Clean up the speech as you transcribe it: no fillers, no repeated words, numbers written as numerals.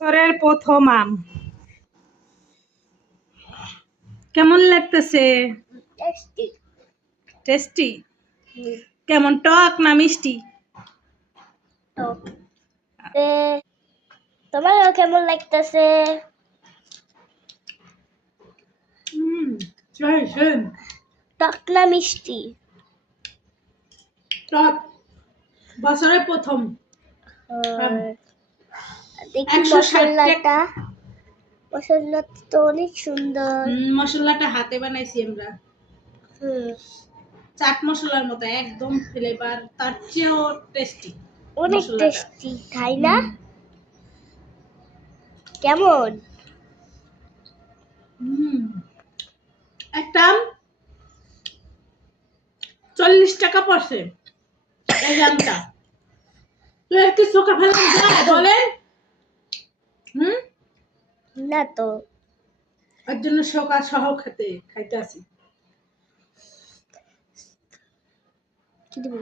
বছরের প্রথম আম কেমন লাগতেছে? টেস্টি। টেস্টি? কেমন, টক না মিষ্টি? টক। তোমার কেমন লাগতেছে? টক না মিষ্টি? টক। বছরের প্রথম দেখি 160 টাকা। মশলাটা তো অনেক সুন্দর। মশলাটা হাতে বানাইছি আমরা। চাট মশলার মতো একদম ফ্লেভার, তার চেয়েও টেস্টি। অনেক টেস্টি, তাই না? কেমন? একটা 40 টাকা পড়ছে এই আমটা। তো এর কি চোখা ফেলা যায় বলেন? না তো, এর জন্য শোকা সহ খাইতে আসি। কি দেব?